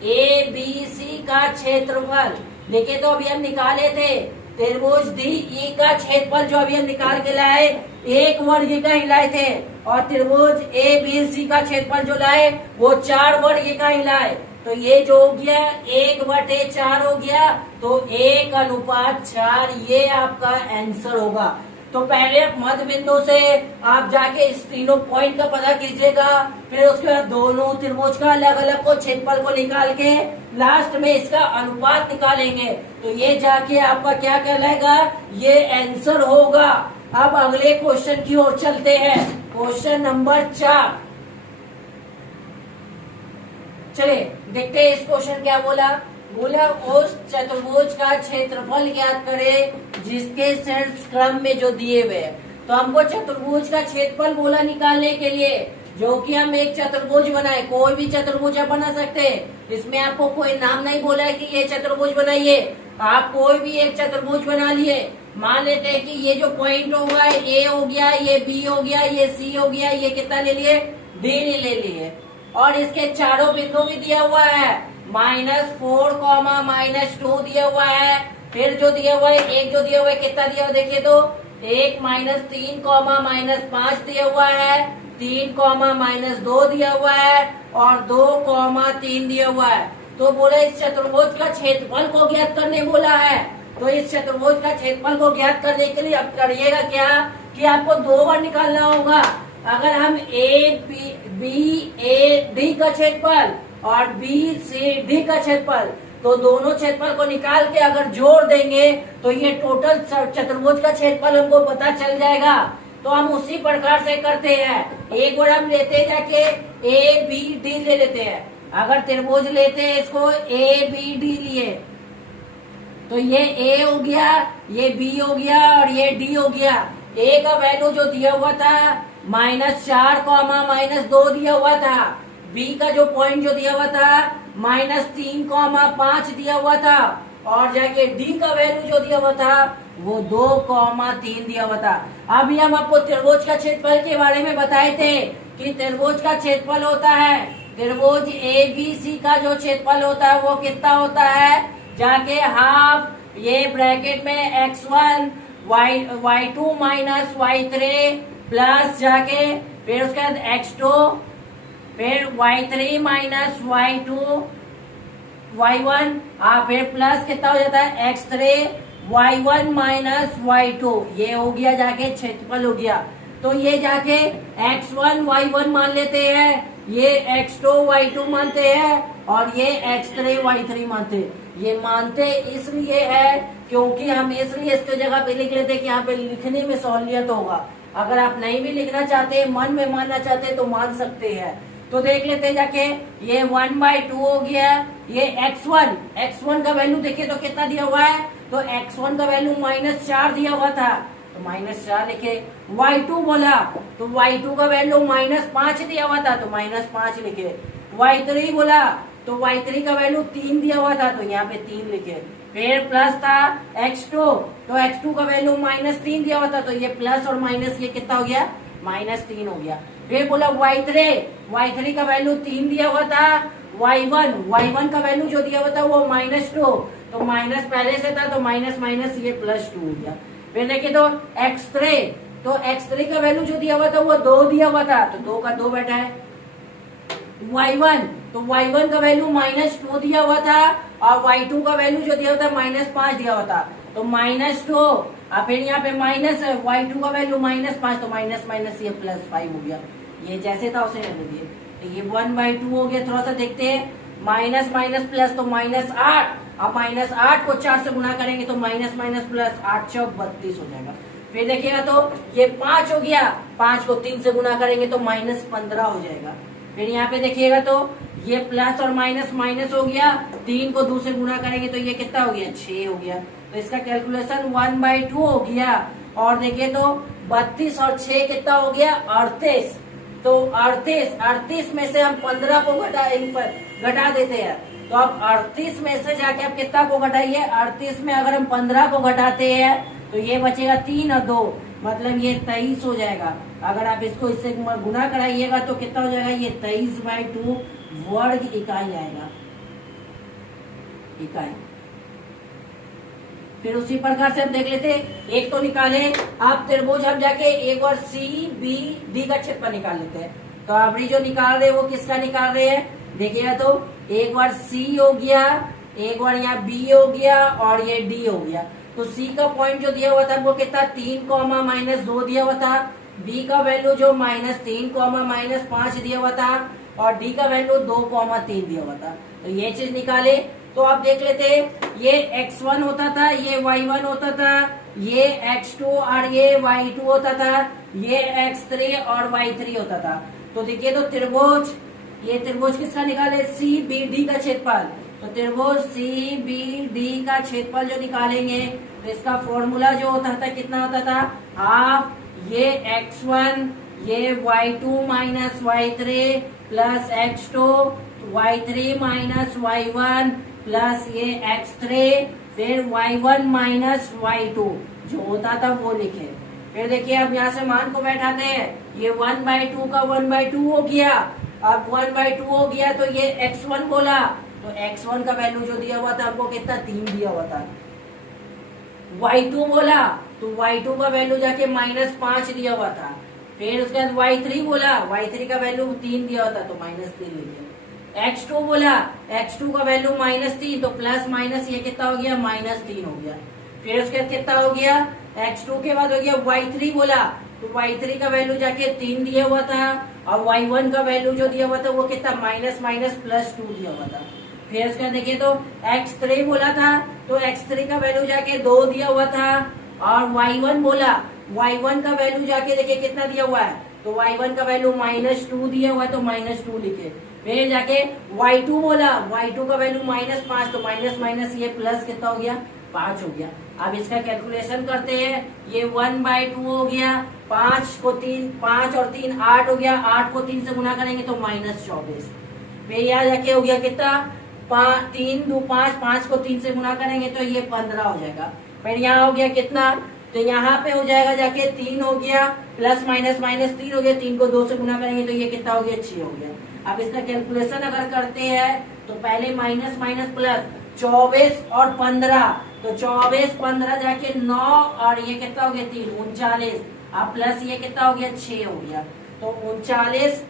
ABC का क्षेत्रफल। देखिए, तो अभी हम निकाले थे त्रिभुज DE का क्षेत्रफल, जो अभी हम निकाल के लाए 1 वर्ग का ही लाए थे, और त्रिभुज ABC का क्षेत्रफल जो लाए वो 4 वर्ग का ही लाए। तो ये जो हो गया 1/4 हो गया, तो 1:4 ये आपका आंसर होगा। तो पहले मध्य बिंदु से आप जाके इस तीनों पॉइंट का पता कीजिएगा, फिर उसके बाद दोनों त्रिभुज का अलग अलग को क्षेत्रफल को निकाल के लास्ट में इसका अनुपात निकालेंगे। तो ये जाके आपका क्या कहलाएगा, ये आंसर होगा। अब अगले क्वेश्चन की ओर चलते हैं, क्वेश्चन नंबर 4। चलिए देखते हैं इस क्वेश्चन क्या बोला। उस चतुर्भुज का क्षेत्रफल ज्ञात करें जिसके शीर्ष क्रम में जो दिए हुए हैं। तो हमको चतुर्भुज का क्षेत्रफल बोला निकालने के लिए, जो कि हम एक चतुर्भुज बनाए, कोई भी चतुर्भुज आप बना सकते हैं। इसमें आपको कोई नाम नहीं बोला है कि ये चतुर्भुज बनाइए, आप कोई भी एक चतुर्भुज बना लिए। मान लेते हैं कि ये जो पॉइंट होगा A हो गया, ये B हो गया, ये C हो गया, ये कितना ले लिए, D ले लिए, और इसके चारों बिंदु भी दिया हुआ है, -4, -2 दिया हुआ है। फिर जो दिया हुआ है, एक जो दिया हुआ है कितना दिया हुआ है, देखिए तो 1 -3, -5 दिया हुआ है, 3, -2 दिया हुआ है, और 2, 3 दिया हुआ है। तो बोला इस चतुर्भुज का क्षेत्रफल को ज्ञात करने बोला है। तो इस चतुर्भुज का क्षेत्रफल को ज्ञात करने के लिए अब करिएगा क्या कि आपको 2 बार निकालना होगा। अगर हम ABD का क्षेत्रफल और BCD का क्षेत्रफल, तो दोनों क्षेत्रफल को निकाल के अगर जोड़ देंगे तो ये टोटल चतुर्भुज का क्षेत्रफल हमको पता चल जाएगा। तो हम उसी प्रकार से करते हैं। एक बार हम लेते हैं जाके ABD ले लेते हैं। अगर त्रिभुज लेते हैं इसको ABD लिए, तो ये A हो गया, ये B हो गया, और ये D हो गया। A का वैल्यू जो दिया हुआ था -4, -2 दिया हुआ था। B का जो पॉइंट जो दिया हुआ था -3, 5 दिया हुआ था, और जाके D का वैल्यू जो दिया हुआ था वो 2, 3 दिया हुआ था। अभी हम आपको त्रिभुज का क्षेत्रफल के बारे में बताए थे कि त्रिभुज का क्षेत्रफल होता है, त्रिभुज ABC का जो क्षेत्रफल होता है वो कितना होता है, जाके हाफ, ये ब्रैकेट में x1 y2 minus y3 plus जाके फिर उसके बाद x2, फिर y3 माइनस y2 y1, फिर प्लस कितना हो जाता है x3 y1 माइनस y2। ये हो गया जाके क्षेत्रफल हो गया। तो ये जाके x1 y1 मान लेते हैं, ये x2 y2 मानते हैं, और ये x3 y3 मानते हैं। ये मानते इसलिए है क्योंकि हम इसलिए इसके जगह पे लिख लेते हैं कि यहाँ पे लिखने में सहूलियत होगा। अगर आप नहीं भी लिखना चाहते, मन में मानना चाहते तो मान सकते हैं। तो देख लेते हैं जाके, ये 1/2 हो गया। ये x1 का वैल्यू देखिए तो कितना दिया हुआ है, तो x1 का वैल्यू -4 दिया हुआ था, तो -4 लिखे। y2 बोला तो y2 का वैल्यू -5 दिया हुआ था, तो -5 लिखे। y3 बोला तो y3 का वैल्यू 3 दिया हुआ था, तो यहाँ पे 3 लिखे। फिर प्लस था x2, तो x2 का वैल्यू -3 दिया हुआ था, तो ये प्लस और माइनस ये कितना हो गया, -3 हो गया। फिर बोला y3 का वैल्यू 3 दिया हुआ था। y1 का वैल्यू जो दिया हुआ था वो -2, तो माइनस पहले से था, तो माइनस माइनस ये +2 हो गया। फिर देखिए तो x3 का वैल्यू जो दिया हुआ था वो 2 दिया हुआ था, तो 2 का 2 बैठा है। y1 का वैल्यू -2 दिया हुआ था, और y2 का वैल्यू जो दिया हुआ था -5 दिया हुआ था, तो -2, और फिर यहाँ पे माइनस y2 का वैल्यू -5, तो माइनस माइनस ये +5 हो गया। ये जैसे था उसे रहने दिए। तो ये 1/2 हो गया। थोड़ा सा देखते हैं, माइनस माइनस प्लस, तो -8, अब -8 को 4 से गुना करेंगे तो माइनस माइनस प्लस 8 चौक 32 हो जाएगा। फिर देखिएगा तो ये 5 हो गया, 5 को 3 से गुना करेंगे तो -15 हो जाएगा। फिर यहाँ पे देखिएगा तो ये प्लस और माइनस माइनस हो गया, 3 को 2 से गुना करेंगे तो ये कितना हो गया, 6 हो गया। तो इसका कैलकुलेशन 1/2 हो गया। और देखिए तो 32 और 6 कितना हो गया, 38। तो 38 में से हम 15 को घटा देते हैं। तो अब 38 में से जाके आप कितना को घटाइए, 38 में अगर हम 15 को घटाते हैं तो ये बचेगा 3 और 2, मतलब ये 23 हो जाएगा। अगर आप इसको इससे गुना कराइएगा तो कितना हो जाएगा, ये 23/2 वर्ग इकाई आएगा, इकाई। फिर उसी प्रकार से हम देख लेते हैं, एक तो निकाले आप त्रिभुज, हम जाके एक बार सी बी डी का क्षेत्रफल निकाल लेते हैं। तो अभी जो निकाल रहे हैं वो किसका निकाल रहे हैं, देखिएगा तो एक बार सी हो गया, एक बार यहाँ बी हो गया और ये डी हो गया। तो सी का पॉइंट जो दिया हुआ था वो कितना 3, -2 दिया हुआ था, बी का वैल्यू जो -3, -5 दिया हुआ था और डी का वैल्यू 2, 3 दिया हुआ था। तो ये चीज निकाले। तो आप देख लेते हैं, ये x1 होता था, ये y1 होता था, ये x2 और ये y2 होता था, ये x3 और y3 होता था। तो देखिए तो त्रिभुज, ये त्रिभुज किसका निकाले, CBD का क्षेत्रफल। तो त्रिभुज CBD का क्षेत्रफल जो निकालेंगे तो इसका फॉर्मूला जो होता था कितना होता था, हाफ ये x1 ये y2 minus y3 plus x2 y3 minus y1 plus ये x3 फिर y1 माइनस y2 जो होता था वो लिखे। फिर देखिए अब यहाँ से मान को बैठाते हैं, ये 1/2 का 1/2 हो गया। अब 1/2 हो गया तो ये x1 बोला, तो x1 का वैल्यू जो दिया हुआ था हमको कितना 3 दिया हुआ था। y2 बोला तो y2 का वैल्यू जाके -5 दिया हुआ था। फिर उसके बाद y3 बोला, y3 का वैल्यू 3 दिया हुआ था तो -3 लिखे। x2 बोला, x2 का वैल्यू -3 तो प्लस माइनस ये कितना हो गया, -3 हो गया। फिर उसके बाद कितना हो गया, x2 के बाद हो गया y3 बोला, तो y3 का वैल्यू जाके 3 दिया हुआ था और y1 का वैल्यू जो दिया हुआ था वो कितना -+2 दिया हुआ था। फिर उसके बाद देखिए तो x3 बोला था, तो x3 का वैल्यू जाके 2 दिया हुआ था और y1 बोला, y1 का वैल्यू जाके देखिए कितना दिया हुआ है, तो y1 का वैल्यू -2 दिया हुआ है तो -2 लिखे। फिर जाके y2 बोला, y2 का वैल्यू -5 तो माइनस ये प्लस कितना हो गया, 5 हो गया। अब इसका कैलकुलेशन करते हैं, ये 1/2 हो गया, 5 और 3 8 हो गया, 8 को 3 से गुना करेंगे तो -24। फिर यहाँ जाके हो गया कितना 3 2 5, 5 को 3 से गुना करेंगे तो ये 15 हो जाएगा। फिर यहाँ हो गया कितना, तो यहाँ पे हो जाएगा जाके 3 हो गया प्लस -3 हो गया, 3 को 2 से गुना करेंगे तो ये कितना हो गया 6 हो गया। अब इसका कैलकुलेशन अगर करते हैं तो पहले माइनस प्लस 24 और 15, तो 24 15 जाके 9 और ये कितना हो गया 3 39, अब प्लस ये कितना हो गया 6 हो गया, तो 39,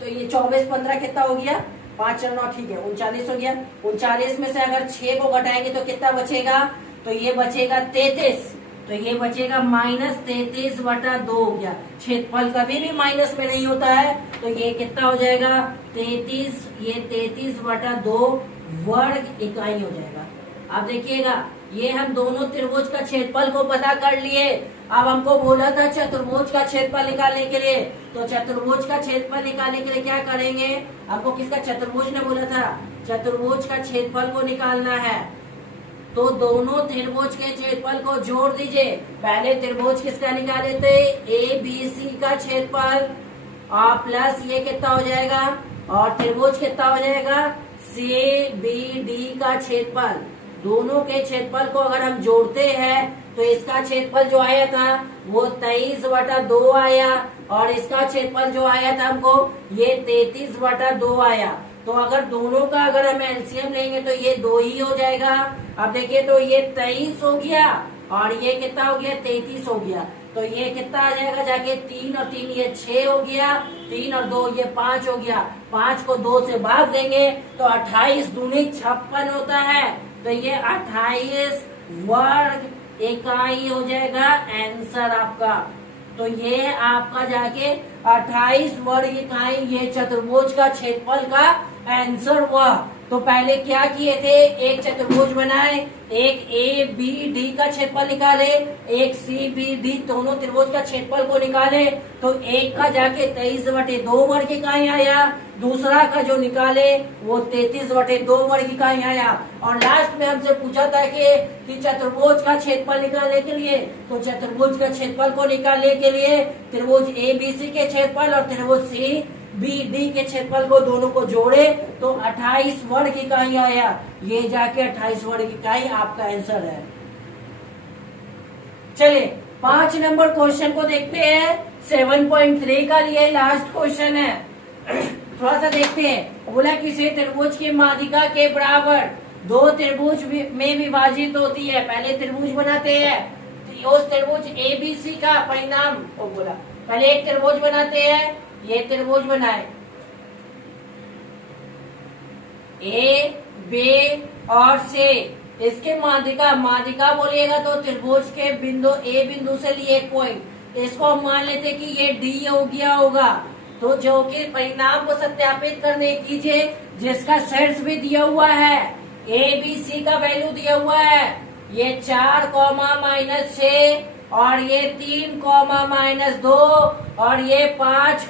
तो ये 24 15 कितना हो गया 5 और 9 ठीक है 39 हो गया। 39 में से अगर 6 को घटाएंगे तो कितना बचेगा, तो ये बचेगा 33, तो ये बचेगा -33/2 हो गया। क्षेत्रफल कभी भी माइनस में नहीं होता है, तो ये कितना हो जाएगा 33, ये 33/2 वर्ग इकाई हो जाएगा। अब देखिएगा ये हम दोनों त्रिभुज का क्षेत्रफल को पता कर लिए। अब हमको बोला था चतुर्भुज का क्षेत्रफल निकालने के लिए, तो चतुर्भुज का क्षेत्रफल निकालने के लिए क्या करेंगे, हमको किसका, चतुर्भुज ने बोला था चतुर्भुज का क्षेत्रफल को निकालना है। तो दोनों त्रिभुज के क्षेत्रफल को जोड़ दीजिए। पहले त्रिभुज किसका निकाले थे, ABC का क्षेत्रफल और प्लस ये कितना हो जाएगा, और त्रिभुज कितना हो जाएगा CBD का क्षेत्रफल। दोनों के क्षेत्रफल को अगर हम जोड़ते हैं तो इसका क्षेत्रफल जो आया था वो 23/2 आया और इसका क्षेत्रफल जो आया था हमको ये 33/2 आया। तो अगर दोनों का अगर हम एलसीएम लेंगे तो ये 2 ही हो जाएगा। अब देखिए तो ये 23 हो गया और ये कितना हो गया 33 हो गया, तो ये कितना आ जाएगा जाके 3 और 3 ये 6 हो गया, 3 और 2 ये 5 हो गया। 5 को 2 से भाग देंगे तो 28 दूनी 56 होता है, तो ये 28 वर्ग इकाई हो जाएगा आंसर आपका। तो ये आपका जाके 28 वर्ग इकाई ये चतुर्भुज का क्षेत्रफल का आंसर हुआ। तो पहले क्या किए थे, एक चतुर्भुज बनाए, एक ABD का क्षेत्रफल निकाले, एक CBD, दोनों त्रिभुज का क्षेत्रफल को निकाले। तो एक का जाके 23/2 वर्ग इकाई आया, दूसरा का जो निकाले वो 33/2 वर्ग इकाई आया। और लास्ट में हमसे पूछा था कि चतुर्भुज का क्षेत्रफल निकालने के लिए, तो चतुर्भुज का क्षेत्रफल को निकालने के लिए त्रिभुज ABC के क्षेत्रफल और त्रिभुज सी बी डी के क्षेत्रफल को दोनों को जोड़े तो 28 वर्ग इकाई आया। ये जाके 28 वर्ग इकाई आपका आंसर है। चलिए 5 नंबर क्वेश्चन को देखते हैं। 7.3 का लिए लास्ट क्वेश्चन है। थोड़ा सा देखते हैं। बोला किसी त्रिभुज की माध्यिका के बराबर दो त्रिभुज में विभाजित होती है। पहले त्रिभुज बनाते हैं। तो उस त्रिभुज एबीसी का परिणाम वो बोला पहले एक त्रिभुज बनाते हैं। ये त्रिभुज बनाए ए बी और सी। इसके माध्यिका बोलिएगा तो त्रिभुज के बिंदु ए बिंदु से लिए एक पॉइंट, इसको हम मान लेते कि ये डी हो गया होगा। तो जो कि परिणाम को सत्यापित करने कीजिए जिसका शीर्ष भी दिया हुआ है, ए बी सी का वैल्यू दिया हुआ है। ये 4 -6 और ये 3 -2 और ये 5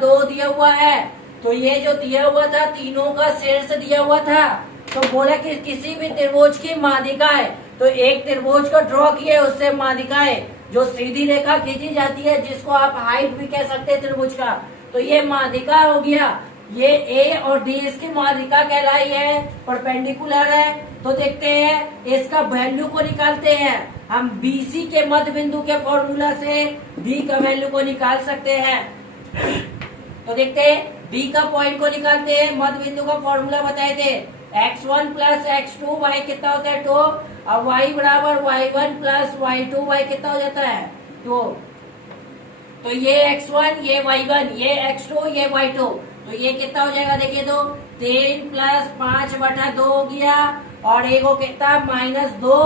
2 दिया हुआ है। तो ये जो दिया हुआ था तीनों का शीर्ष दिया हुआ था। तो बोला कि किसी भी त्रिभुज की माध्यिका है। तो एक त्रिभुज को ड्रॉ किए, उससे माध्यिका है जो सीधी रेखा खींची जाती है, जिसको आप हाइट भी कह सकते हैं त्रिभुज का। तो ये माध्यिका हो गया। ये ए और डी इसकी माध्यिका कहलाई है, परपेंडिकुलर है। तो देखते हैं इसका वैल्यू को निकालते हैं। हम बीसी के मध्य बिंदु के फॉर्मूला से डी का वैल्यू को निकाल सकते हैं। तो देखते हैं डी का पॉइंट को निकालते हैं। मध्य बिंदु का फॉर्मूला बताए थे x1 + x2 y कितना होता है 2 और y बराबर y1 + y2 y कितना हो जाता है 2। तो ये x1 ये y1 ये x2 ये y2 तो ये कितना हो जाएगा देखिए तो 3 + 5/2 हो गया और एक को कितना -2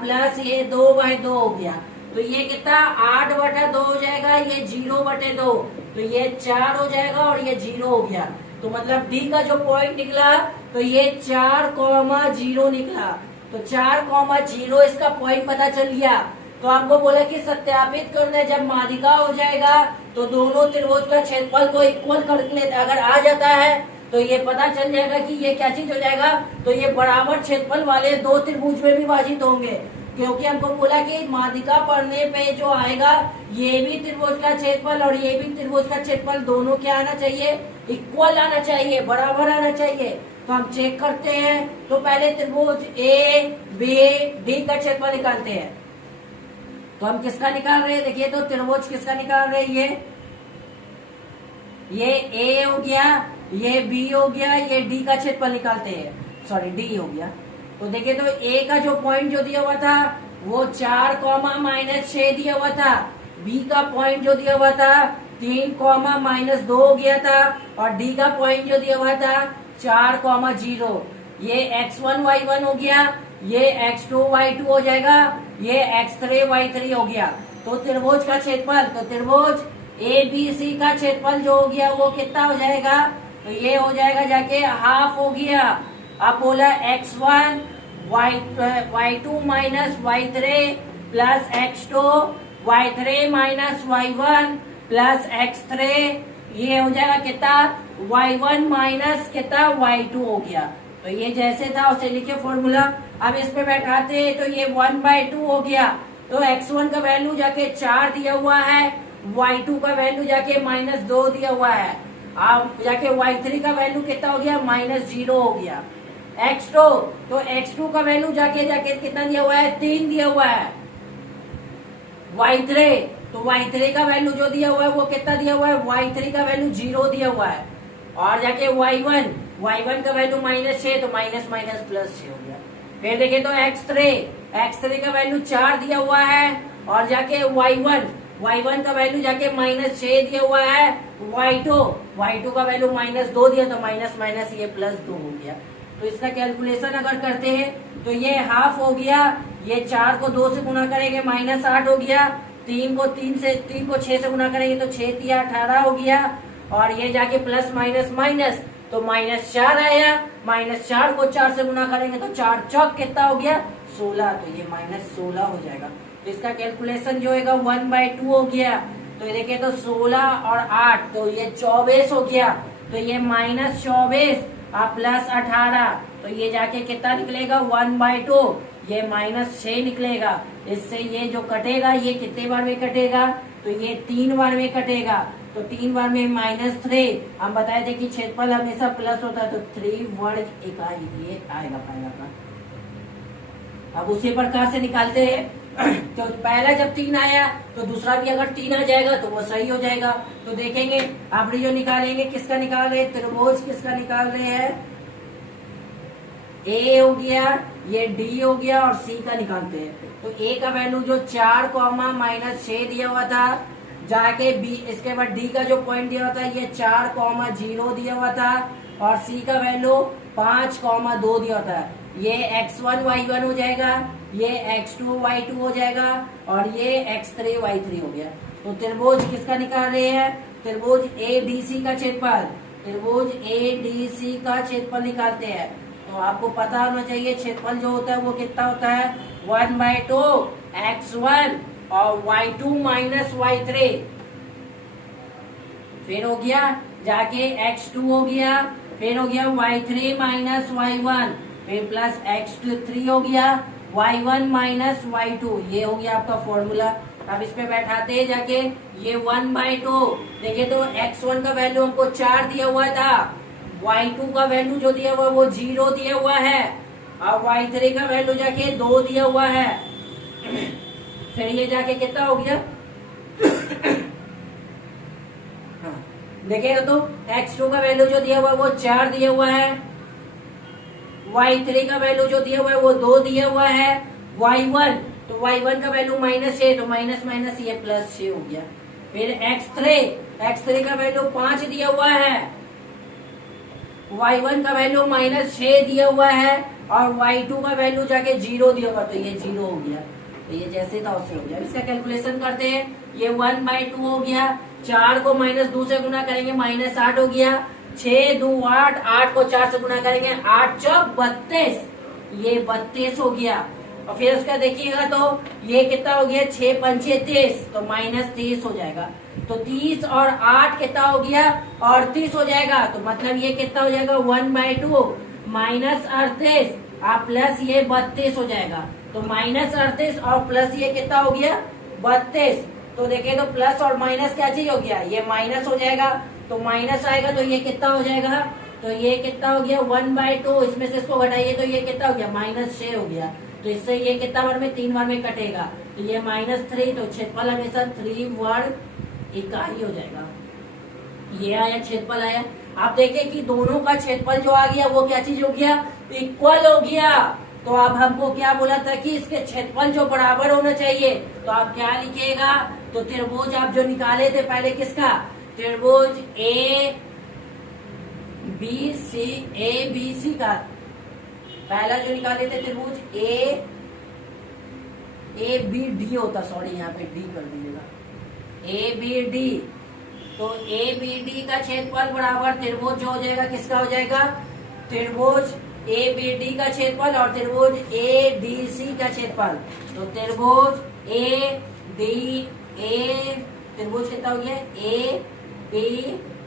प्लस ये 2/2 हो गया। तो ये कितना 8/2 हो जाएगा, ये 0/2 तो ये 4 हो जाएगा और ये 0 हो गया। तो मतलब डी का जो पॉइंट निकला तो ये 4,0 निकला। तो 4,0 इसका पॉइंट पता चल गया। तो आपको बोला कि सत्यापित करना है, जब माध्यिका हो जाएगा तो दोनों त्रिभुज का क्षेत्रफल को इक्वल कर लेते। अगर आ जाता है तो ये पता चल जाएगा कि ये क्या चीज हो जाएगा, तो ये बराबर क्षेत्रफल वाले दो त्रिभुज में विभाजित होंगे। क्योंकि हमको बोला कि माध्यिका पढ़ने पे जो आएगा ये भी त्रिभुज का क्षेत्रफल और ये भी त्रिभुज का क्षेत्रफल दोनों क्या आना चाहिए, इक्वल आना चाहिए, बराबर आना चाहिए। तो हम चेक करते हैं। तो पहले त्रिभुज ए बी डी का क्षेत्रफल निकालते हैं। तो हम किसका निकाल रहे हैं देखिए तो त्रिभुज किसका निकाल रहे हैं, ये ए हो गया, ये बी हो गया, ये डी का क्षेत्रफल निकालते हैं। सॉरी डी हो गया। तो देखिए तो ए का जो पॉइंट जो दिया हुआ था वो 4, -6 दिया हुआ था। बी का पॉइंट जो दिया हुआ था 3, -2 हो गया था और डी का पॉइंट जो दिया हुआ था 4, 0। ये x1 y1 हो गया, ये x2 y2 हो जाएगा, ये x3 y3 हो गया। तो त्रिभुज का क्षेत्रफल, तो त्रिभुज ए बी सी का क्षेत्रफल जो हो गया वो कितना हो जाएगा, तो ये हो जाएगा जाके हाफ हो गया। अब बोला x1 y2 - y3 plus x2 y3 - y1 plus x3, ये हो जाएगा कितना y1 माइनस कितना y2 हो गया। तो ये जैसे था उसे लिखे फॉर्मूला। अब इस पे बैठाते हैं तो ये 1/2 हो गया। तो x1 का वैल्यू जाके 4 दिया हुआ है, y2 का वैल्यू जाके -2 दिया हुआ है। अब जाके y3 का वैल्यू कितना हो गया -0 हो गया। x2 तो x2 का वैल्यू जाके कितना दिया हुआ है 3 दिया हुआ है। y3 तो y3 का वैल्यू जो दिया हुआ है वो कितना दिया हुआ है, y3 का वैल्यू 0 दिया हुआ है। और जाके y1 का वैल्यू -6 तो -+6 हो गया। फिर देखें तो x3 का वैल्यू 4 दिया हुआ है और जाके y1 का वैल्यू जाके -6 दिया हुआ है। y2 का वैल्यू -2 दिया तो माइनस ये +2 हो गया। तो इसका कैलकुलेशन अगर करते हैं तो ये हाफ हो गया, ये 4 को 2 से गुना करेंगे -8 हो गया, 3 को 6 से गुना करेंगे तो 6 × 18 हो गया और ये जाके प्लस माइनस तो -4 आया। -4 को 4 से गुना करेंगे तो 4 चौक कितना हो गया 16, तो ये -16 हो जाएगा। तो इसका कैलकुलेशन जो होगा 1/2 हो गया। तो देखिए तो 16 और 8 तो ये 24 हो गया। तो ये -24 प्लस 18 तो ये जाके कितना निकलेगा 1/2, ये -6 निकलेगा। इससे ये जो कटेगा ये कितने बार में कटेगा, तो ये 3 बार में कटेगा। तो 3 बार में -3। हम बताए थे कि क्षेत्रफल हमेशा प्लस होता है, तो 3 वर्ग इकाई ये आएगा पहला का। अब उसी प्रकार से निकालते हैं। तो पहला जब 3 आया तो दूसरा भी अगर 3 आ जाएगा तो वो सही हो जाएगा। तो देखेंगे आप जो निकालेंगे, किसका निकाल रहे हैं, त्रिभुज किसका निकाल रहे हैं, ए हो गया, ये डी हो गया और सी का निकालते हैं। तो ए का वैल्यू जो 4 -6 दिया हुआ था, जाके बी, इसके बाद डी का जो पॉइंट दिया हुआ था ये 4 0 दिया हुआ था, और सी का वैल्यू 5 2 दिया हुआ था। ये x1 y1 हो जाएगा, ये x2 y2 हो जाएगा, और ये x3 y3 हो गया। तो त्रिभुज किसका निकाल रहे हैं, त्रिभुज ADC का क्षेत्रफल, त्रिभुज ADC का क्षेत्रफल निकालते हैं। तो आपको पता होना चाहिए क्षेत्रफल जो होता है वो कितना होता है, 1/2 x1 और y2 y3। फिर हो गया जाके x2 हो गया, फिर हो गया y3 y1, फिर प्लस x3 हो गया, y1 y2। ये हो गया आपका फॉर्मूला। अब इस पे बैठाते हैं जाके, ये 1/2। देखिए तो x1 का वैल्यू हमको 4 दिया हुआ था, y2 का वैल्यू जो दिया हुआ वो 0 दिया हुआ है, और y3 का वैल्यू जाके 2 दिया हुआ है। फिर ये जाके कितना हो गया, देखिएगा तो x2 का वैल्यू जो दिया हुआ है वो 4 दिया हुआ है, y3 का वैल्यू जो दिया हुआ है वो 2 दिया हुआ है, y1 तो y1 का वैल्यू -6, तो माइनस माइनस ये +6 हो गया। फिर x3 का वैल्यू 5 दिया हुआ है, y1 का वैल्यू -6 दिया हुआ है, और y2 का वैल्यू जाके 0 दिया हुआ, तो ये 0 हो गया। तो ये जैसे था वैसे हो गया। इसका कैलकुलेशन करते हैं, ये 1/2 हो गया, 4 को -2 से गुना करेंगे -8 हो गया, 6 2 8, 8 को 4 से गुना करेंगे 8 चौक 32, ये 32 हो गया। और फिर उसका देखिएगा तो ये कितना हो गया, 6 पंचे 30, तो -30 हो जाएगा। तो 30 और 8 कितना हो गया, 38 हो जाएगा। तो मतलब ये कितना हो जाएगा, 1/2 -38 और प्लस ये 32 हो जाएगा। तो -38 और प्लस ये कितना हो गया, 32। तो देखिए तो प्लस और माइनस क्या चीज हो गया, ये माइनस हो जाएगा। तो माइनस आएगा तो ये कितना हो जाएगा, तो ये कितना हो गया 1/2, इसमें से इसको घटाइए तो ये कितना हो गया -6 हो गया। तो इससे ये कितना बार में, 3 बार में कटेगा, तो ये -3। तो क्षेत्रफल हमेशा 3 वर्ग इकाई हो जाएगा। ये आया क्षेत्रफल आया। आप देखें कि दोनों का क्षेत्रफल जो आ गया वो क्या चीज हो गया, इक्वल हो गया। तो अब हमको क्या बोला था कि इसके क्षेत्रफल जो बराबर होना चाहिए, तो आप क्या लिखिएगा, तो त्रिभुज आप जो निकाले थे पहले किसका, त्रिभुज ABC का पहला जो निकाले थे त्रिभुज ABD होता, सॉरी यहाँ पे डी कर दीजिएगा, ABD। तो ABD का क्षेत्रफल बराबर त्रिभुज जो हो जाएगा किसका हो जाएगा, त्रिभुज ABD का क्षेत्रफल और त्रिभुज ADC का क्षेत्रफल। तो त्रिभुज त्रिभुज कितना हो गया, A B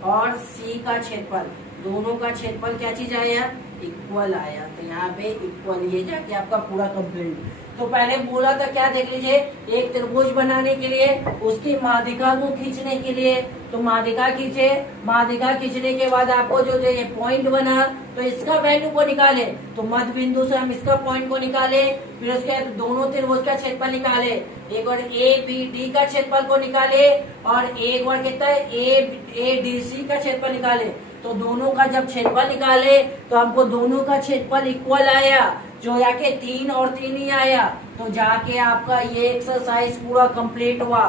और C का क्षेत्रफल, दोनों का क्षेत्रफल क्या चीज आया, इक्वल आया। तो यहाँ पे इक्वल, ये जाके आपका पूरा कंप्लीट। तो पहले बोला था क्या, देख लीजिए, एक त्रिभुज बनाने के लिए उसकी माध्यिका को खींचने के लिए, तो माध्यिका खींचे, माध्यिका खींचने के बाद आपको जो ये पॉइंट बना, तो इसका वैल्यू को निकाले, तो मध्य बिंदु से हम इसका पॉइंट को निकाले, फिर उसके दोनों त्रिभुज का क्षेत्रफल निकाले, एक बार ABD का क्षेत्रफल को निकाले, और एक बार कितना है ADC का क्षेत्रफल निकाले। तो दोनों का जब क्षेत्रफल निकाले तो हमको दोनों का क्षेत्रफल इक्वल आया, जो जाके 3 और 3 ही आया। तो जाके आपका ये एक्सरसाइज पूरा कंप्लीट हुआ।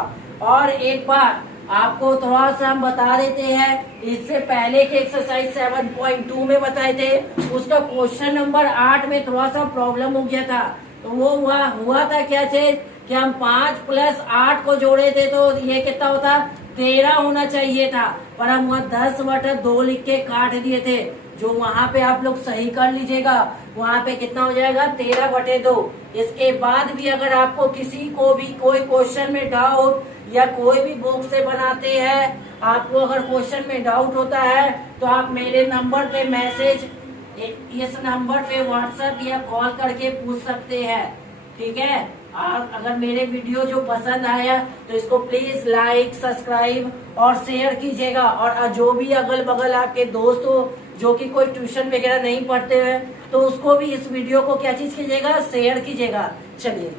और एक बार आपको थोड़ा सा हम बता देते हैं, इससे पहले के एक्सरसाइज 7.2 में बताए थे, उसका क्वेश्चन नंबर 8 में थोड़ा सा प्रॉब्लम हो गया था। तो वो हुआ था क्या चीज कि हम 5 + 8 को जोड़े थे, तो ये कितना होता, 13 होना चाहिए था, पर हम वहाँ 10/2 लिख के काट दिए थे। जो वहाँ पे आप लोग सही कर लीजिएगा, वहाँ पे कितना हो जाएगा, 13/2। इसके बाद भी अगर आपको किसी को भी कोई क्वेश्चन में डाउट, या कोई भी बुक से बनाते हैं, आपको अगर क्वेश्चन में डाउट होता है, तो आप मेरे नंबर पे मैसेज, इस नंबर पे व्हाट्सएप या कॉल करके पूछ सकते हैं। ठीक है, अगर मेरे वीडियो जो पसंद आया तो इसको प्लीज लाइक, सब्सक्राइब और शेयर कीजिएगा। और जो भी अगल बगल आपके दोस्त हो जो कि कोई ट्यूशन वगैरह नहीं पढ़ते हैं तो उसको भी इस वीडियो को क्या चीज कीजिएगा, शेयर कीजिएगा। चलिए।